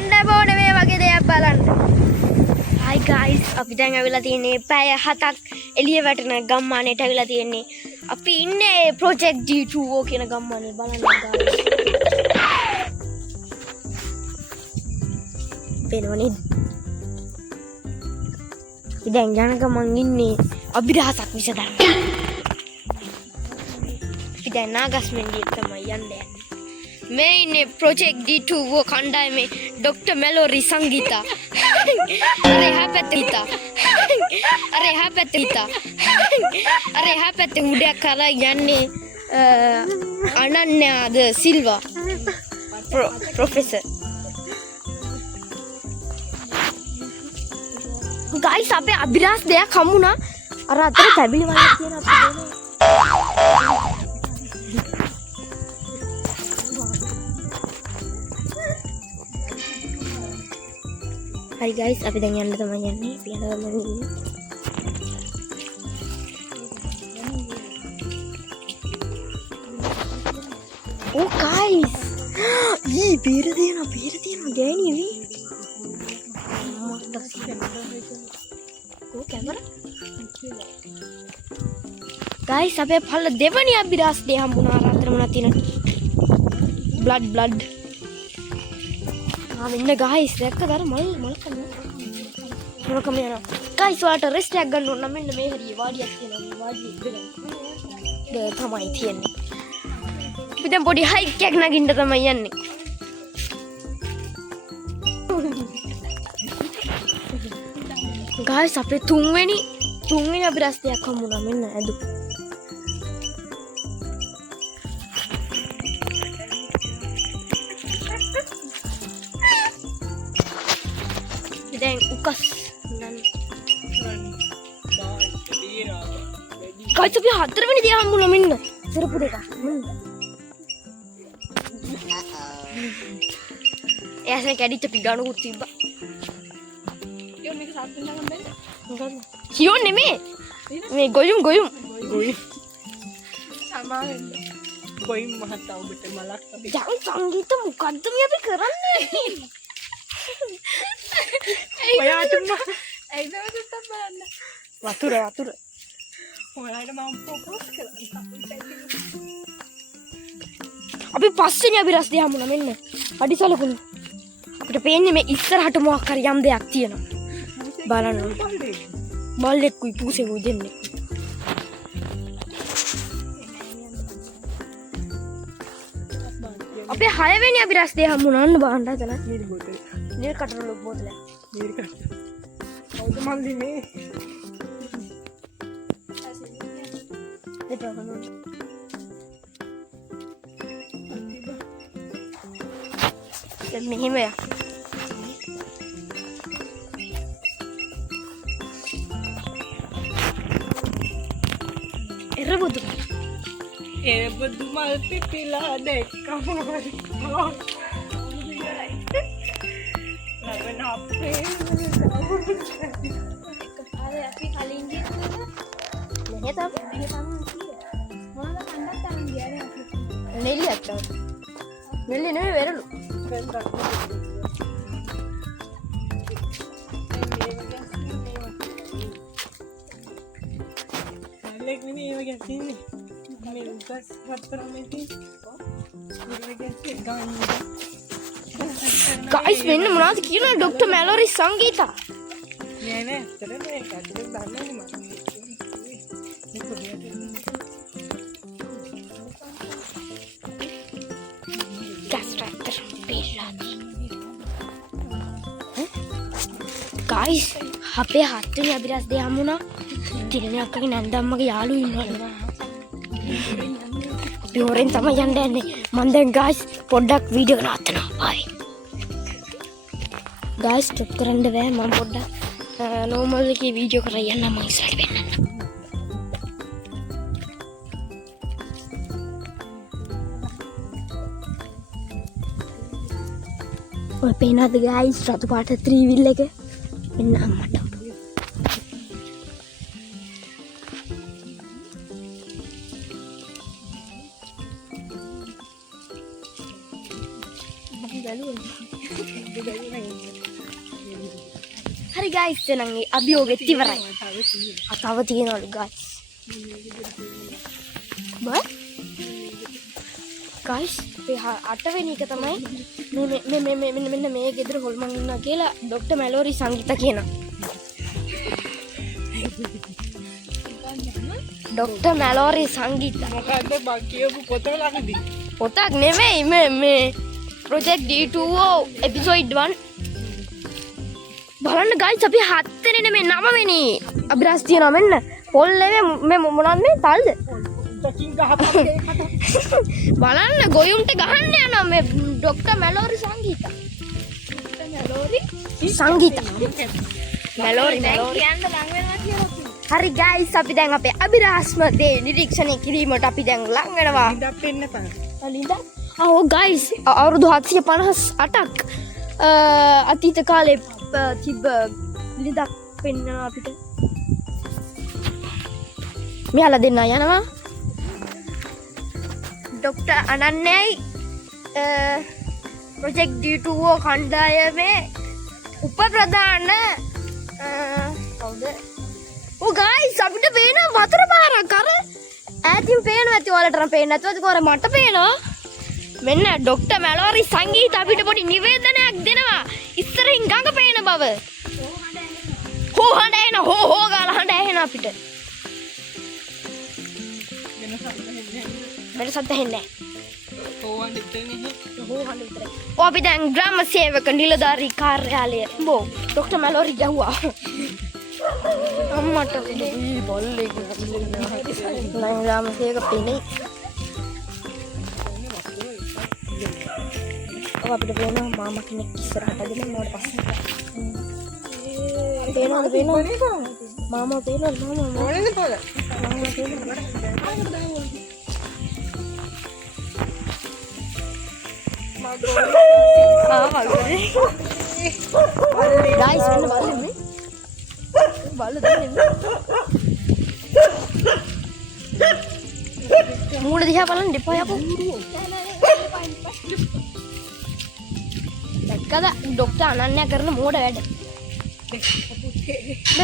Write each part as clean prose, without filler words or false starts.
එන්න ඕනේ මේ වගේ දෙයක් බලන්න. Hi guys අපි දැන් ඇවිල්ලා තියෙන්නේ පැය 7ක් එළිය වැටෙන ගම්මානයට ඇවිල්ලා තියෙන්නේ. අපි ඉන්නේ project D2O කියන ගම්මානේ බලන්න guys. පේනවනේ. අපි දැන් යන ගමන් ඉන්නේ අභිරහසක් විසඳන්න. අපි දැන් නාගස්මෙන්ඩිය තමයි යන්නේ. मैं इन्हें प्रोजेक्ट D2 वो खंडा में डॉक्टर मेलोरी संगीता अरे हैपतीता अरे हैपतीता अरे हैपती उड़े करा यानी Ananya the Silva professor guys आप अभिरास दया खमुना अरे अतरे फैमिली वाले किया ना Hi guys, අපි දැන් යන්න තමයි යන්නේ. අපි යනවා මම ඉන්නේ. Oh guys. ඊ බීර තියෙනවා ගෑණි නේ. Oh camera. Guys, අපේ පල්ල දෙවනි අභිරහස් දෙය හම්බුණා රාත්‍රම නැතින. blood. इन्हें गाइस देखा दार मल कम यार गाइस वाटर रेस्ट एक गन ना मिन्ने में हरी वाड़ी आती है ना वाड़ी दे थमाई थी अन्ने बिदम बॉडी हाई केक ना गिंडा थमाई अन्ने गाइस अपने तुंगे अभी रास्ते आखा मुना मिन्ने ऐदु දැන් උකස් ගයිස් අපි හතරවෙනි දේ හම්බුණා මෙන්න සිරපු දෙක මෙන්න එයාසේ කැඩිච්ච පිගානුකුත් තිබ්බා යෝ මේක සාත් වෙනවා ගන්න බෑ කියෝ නෙමේ මේ ගොයුම් සමාවෙන්න ගොයුම් මහතා ඔබට මලක් අපි දැන් සංගීත මොකද්ද මේ අපි කරන්නේ ඔයාටම ඇයිදම දුත්තක් බලන්න වතුර ඔයාලට මම ප්‍රොපෝස් කරා අපි පස්සේනේ අභිරහස් දෙය හම්බුණා මෙන්න අඩිසලකුණු අපිට පේන්නේ මේ ඉස්සරහට මොකක් හරි යම් දෙයක් තියෙනවා බලන්න බල්ලෙක්කුයි පූසෙකුයි දෙන්නේ අපේ 6 වෙනි අභිරහස් දෙය හම්බුණා අන්න බලන්න හදලා नीर कटर लोग बोतल है नीर कटर और तो मान ली में ये तो करो ये नहीं में एर्र बुद्धू माल पिपिला देख कमर अरे අපි කලින් ගියේ නැහැ තාම මොනවද කණ්ඩක් තරම් ගියානේ අපි නෙල්ලියක් තමයි නෙල්ලි නෙවෙයි වෙරළු ලෙක් නෙමෙයි ඒව ගැසින්නේ මේ උගස් හතරමෙදී ඉරව ගැස්සේ ගාන गाइस मैंने मुनाद किया ना डॉक्टर मेलोरी संगीता मैंने चले मैं कैसे डालने नहीं मारा कैस्ट्रैक्टर पेरादी गाइस අපේ හත්වෙනි අභිරහස් දෙය හම්බුණා තිරණේ අක්කගේ නන්දම්මගේ යාළුවෝ ඉන්නවා අපි හොරෙන් තමයි යන්නේ මම දැන් गाइस පොඩ්ඩක් වීඩියෝ නවත්තනවා බයි गाइस स्टॉप करන්න බෑ මම පොඩ්ඩක් නෝමල් එකේ වීඩියෝ කරලා යන්න මම ඉස්සරහට වෙන්නන්න ඔය පේනවද गाइस රතු පාට ත්‍රිවිල් එක මෙන්න අම්මට මම බැලුවා හරි ගයිස් එහෙනම් ඒ අභියෝගෙත් ඉවරයි. තව තියෙනවලු ගයිස්. බයි ගයිස් මේ 8 වෙනි එක තමයි මේ මෙන්න මේ ගෙදර හොල්මන් ඉන්නවා කියලා ડોක්ටර් මැලෝරි සංගීත කියනවා. ડોක්ටර් මැලෝරි සංගීත මොකද්ද බා කියපු පොත ළඟදී? පොතක් නෙමෙයි මේ ප්‍රොජෙක්ට් D2O එපිසෝඩ් 1 බලන්න ගයිස් අපි 7 වෙනි නෙමෙයි 9 වෙනි අභිරහස් තියනවා මෙන්න පොල් නෙමෙයි මේ මොනවද මේ තල්ද ටකින් ගහපන් බලන්න ගොයුම්ට ගහන්න යනවා මේ ડોක්ටර් මැලෝරි සංගීත මැලෝරි කියන්න ලඟ වෙනවා කියලා හරි ගයිස් අපි දැන් අපේ අභිරහස්ම දේ නිරීක්ෂණය කිරීමට අපි දැන් ලඟ වෙනවා ඉඳක් වෙන්න පා ලින්දා ඔව් ගයිස් අවුරුදු 758ක් අතීත කාලේ තිබ්බ ලිඳක් පෙන්වනවා අපිට මෙයාලා දෙන්න යනවා ડોක්ටර් අනන්‍යයි ප්‍රොජෙක්ට් D2O කණ්ඩායමේ උපප්‍රධාන කවුද ඔව් ගයිස් අපිට පේන වතුර පාරක් අර ඈතින් පේනවා ඇති ඔයාලට නම් පේන්නේ නැතුවද කොහොර මට පේනවා මෙන්න ડોක්ටර් මැලෝරි සංගීත අපිට පොඩි නිවේදනයක් දෙනවා ඉස්සරින් ගඟ පේන බව හෝ හඬ එන හෝ ගාලා හඬ ඇහෙන අපිට වෙනසක් ඇහෙන්නේ ඕවන් දෙන්නේ හෝ හඬ විතරයි ඔය අපි දැන් ග්‍රාම සේවක නිලධාරී කාර්යාලය බෝ ડોක්ටර් මැලෝරි ගැහුවා අම්මට දී බල්ලේ නෑ ග්‍රාම සේවක පෙනේ අපිට පේනවා මාමා කෙනෙක් ඉස්සරහට දෙන මොකට පස්සේ පේනවද මාමා පේනවද මාමා ඕනේද පොල මාමා පේනවද ගයිස් වෙන බලන්නේ බල්ල දෙන්නේ මූණ දිහා බලන්න දෙපා යපෝ දැක්කද ડોක්ටර් අනන්‍ය කරන මෝඩ වැඩ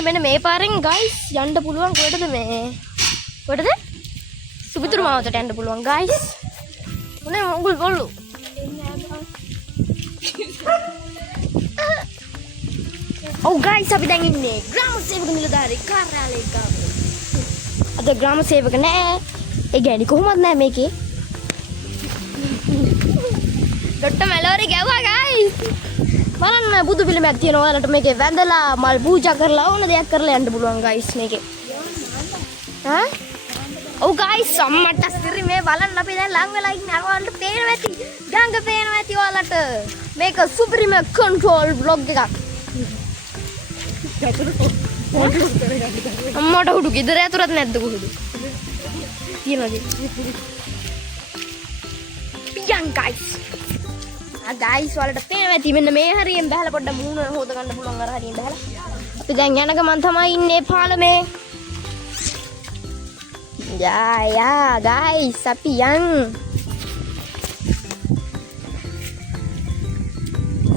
මෙන්න මේ පාරෙන් ගයිස් යන්න පුළුවන් කොහෙටද මේ කොහෙටද සුබිතුරු මාවතට යන්න පුළුවන් ගයිස් උනේ උගුල් බොල්ලු ඔව් ගයිස් අපි දැන් ඉන්නේ ග්‍රාම සේවක නිලධාරී කාර්යාලයේ ගාව අද ග්‍රාම සේවක නෑ ඒ ගැණි කොහොමද නෑ මේකේ ડોක්ටර් මැලෝරි ගැව්වා ගයිස් බලන්න බුදු පිළිමයක් තියෙනවා ඔයාලට මේකේ වැඳලා මල් පූජා කරලා ඕන දෙයක් කරලා යන්න පුළුවන් ගයිස් මේකේ ඈ ඔව් ගයිස් අම්මට ස්තිරි මේ බලන්න අපි දැන් ලං වෙලා ඉන්නේ ඔයාලට පේනවා ඇති ගඟ පේනවා ඇති ඔයාලට මේක සුපිරිම කන්ට්‍රෝල් බ්ලොග් එකක් අම්මට හුඩු ගෙදර ඇතුළත් නැද්ද කොහොමද තියනද යන් ගයිස් ගයිස් වලට පේනවා ඇති මෙන්න මේ හරියෙන් බහලා පොඩ්ඩක් මූණ හොද ගන්න පුළුවන් අර හරියෙන් බහලා අපි දැන් යන ගමන් තමයි ඉන්නේ පාලමේ යා ගයිස් අපි යන්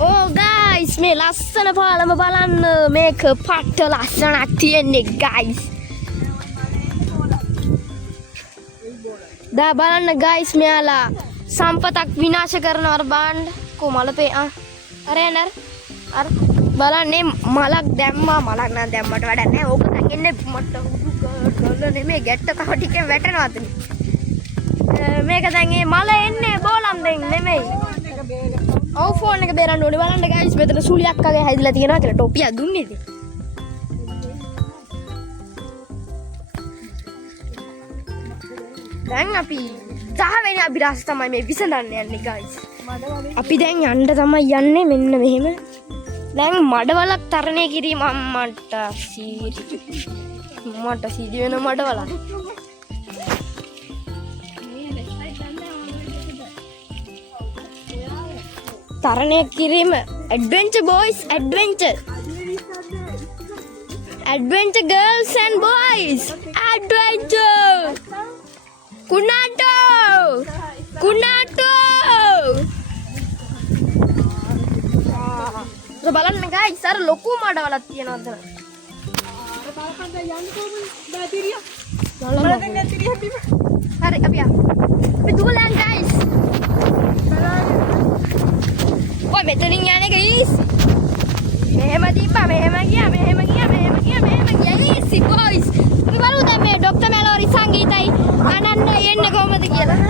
ඕ ගයිස් මේ ලස්සන පාලම බලන්න මේක පට්ට ලස්සනක් තියෙන්නේ ගයිස් දා බලන්න ගයිස් මෙයාලා සම්පතක් විනාශ කරනවා බලන්න කොමල පේ අර අර බලන්නේ මලක් දැම්මා මලක් නම් දැම්මට වැඩක් නැහැ ඕක නැගින්නේ මට උඩු නෙමෙයි ගැට්ට කව ටිකෙන් වැටෙනවා අතන මේක දැන් මේ මල එන්නේ බෝලම් දෙන්න නෙමෙයි ඔව් ෆෝන් එක බේරන්න ඕනේ බලන්න ගයිස් මෙතන සුලියක් වගේ හැදිලා තියෙනවා කියලා ටොපියක් දුන්නේ ඉතින් දැන් අපි 10 වෙනි අභිරහස තමයි මේ විසඳන්න යන්නේ ගයිස් අපි දැන් යන්න තමයි යන්නේ මෙන්න මෙහෙම දැන් මඩවලක් තරණය කිරීම අම්මට සීරි වෙන මඩවලක් තරණය කිරීම adventure boys adventure girls and boys adventure කුණාටෝ බලන්න guys අර ලොකු මඩවලක් තියෙනවා අතන. අර බලකන්ද යන්නේ කොහොමද? බැතිරිය. බලන්න. බලන්න නැතිරිය බිම. හරි අපි යමු. අපි දුවලන් guys. ඔය මෙතනින් යන්නේ guys. මෙහෙම දීපා මෙහෙම ගියා මෙහෙම ගියා මෙහෙම ගියා මෙහෙම ගියා easy boys. අපි බලමු දැන් මේ ડોක්ටර් මෙලෝරි සංගීතයි අනන්න එන්නේ කොහමද කියලා.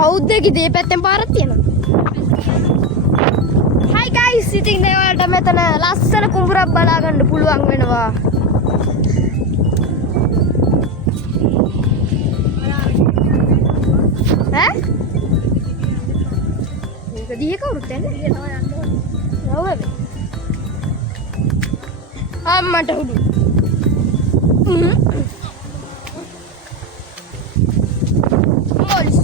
කවුද කිව්වේ පැත්තෙන් පාරක් තියෙනවා. Hi guys ඉතින් ඔයාලට මෙතන ලස්සන කුඹුරක් බලා ගන්න පුළුවන් වෙනවා. ඈ? මේක දිහේ කවුරුත් යන්නේ? නෝවේ. අම්මට උඩු. මොල්ස්.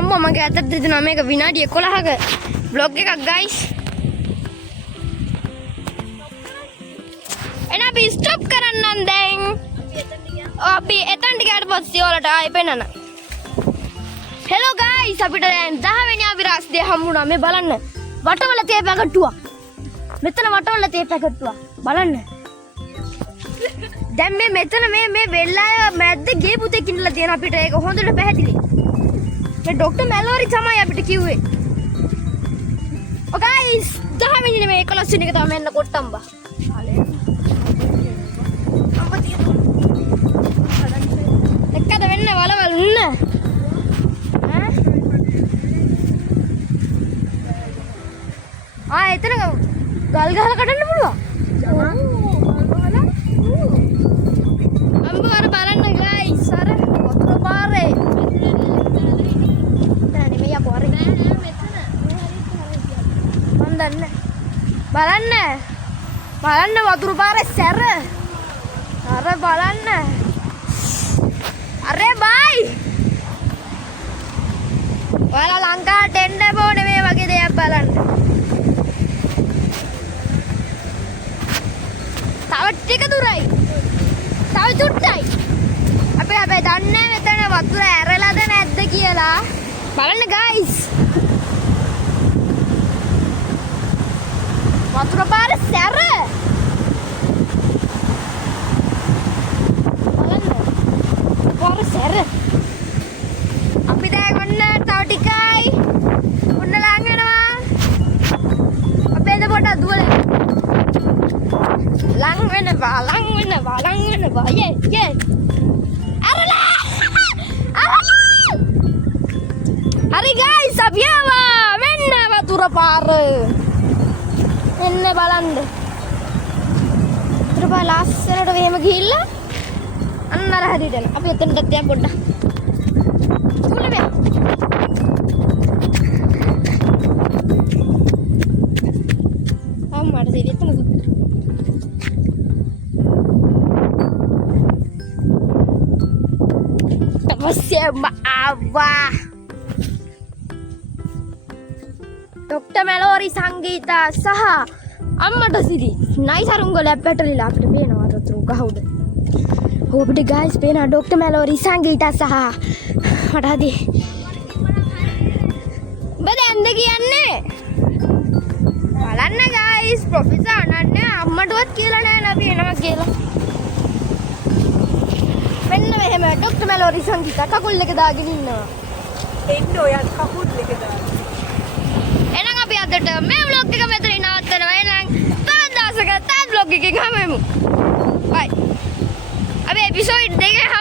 අම්මා මගේ අතට දෙනවා මේක විනාඩි 11ක vlog එකක් guys. එන අපි ස්ටොප් කරන්නම් දැන්. අපි එතනට ගියාට පස්සේ ඔයාලට ආයෙ පෙන්නන්න. හෙලෝ guys අපිට දැන් 10 වෙනි අවිරාස්දේ හම්බුණා. මේ බලන්න. වටවල තේ පැකට්ටුවක්. මෙතන වටවල තේ පැකට්ටුවක්. බලන්න. දැන් මේ මෙතන මේ වෙල්ලාය මැද්ද ගේ පුතෙක් ඉන්නලා තියෙන අපිට ඒක හොඳට පැහැදිලි. මේ ડોක්ටර් මෙලෝරි තමයි අපිට කිව්වේ. ඔ ගයිස් 10 වෙනි නෙමෙයි 11 වෙනි එක තමයි මෙන්න කොට්ටම්බා. එක්කද වෙන්න වලවල් උන්න. එතන ගල් ගහලා කඩන්න පුළුවන්. අම්බ අර බලන්න ගයිස් අර වතුර පාරේ. බලන්න වතුර පාරේ සැර. අර බලන්න. අරේ බයි. ඔයාලා ලංකාවට එන්න ඕනේ මේ වගේ දෙයක් බලන්න. තව ටික දුරයි. තව චුට්ටයි. අපි හැබැයි දන්නේ මෙතන වතුර ඇරලාද නැද්ද කියලා. බලන්න guys. වතුර පාරේ සැර. බලන්න. පාරේ සැර. අපි දැන් ඔන්න තව ටිකයි. ඔන්න ලං වෙනවා. අපි එද පොඩක් දුවලා. ලං වෙනවා. යේ. අරලා. හරි guys අපි ආවා. මෙන්න වතුර පාර. එන්න බලන්න. ඊට පස්සේ ලස්සනට වෙහෙම ගිහිල්ලා අන්න අර හැදිට යන. අපි එතනට යන්න පොඩ්ඩක්. තුලම යන්න. අම්මට දෙන්න එතනද? Você ආවා. ડોක්ටර් මෙලෝරි සංගීතා සහ අම්මට සිරි නයිස් අරුංගලයක් පැටලිලා අපිට පේනවා රතුරු කවුද? අපිට ගයිස් පේනවා ડોක්ටර් මෙලෝරි සංගීතා සහ මට හදි. බදෙන්ද කියන්නේ? බලන්න ගයිස් ප්‍රොෆෙසර් අනන්න අම්මටවත් කියලා නෑ අපි එනවා කියලා. මෙන්න මෙහෙම ડોක්ටර් මෙලෝරි සංගීතා කකුල් එක දාගෙන ඉන්නවා. එන්න ඔයත් කකුල් දෙක දාන්න. එහෙනම් අපි අදට මේ vlog එක මෙතනින් නවත්තනවා. එහෙනම් තවත් දවසක තවත් vlog එකකින් හමු වෙමු. බයි. අපි එපිසෝඩ් 2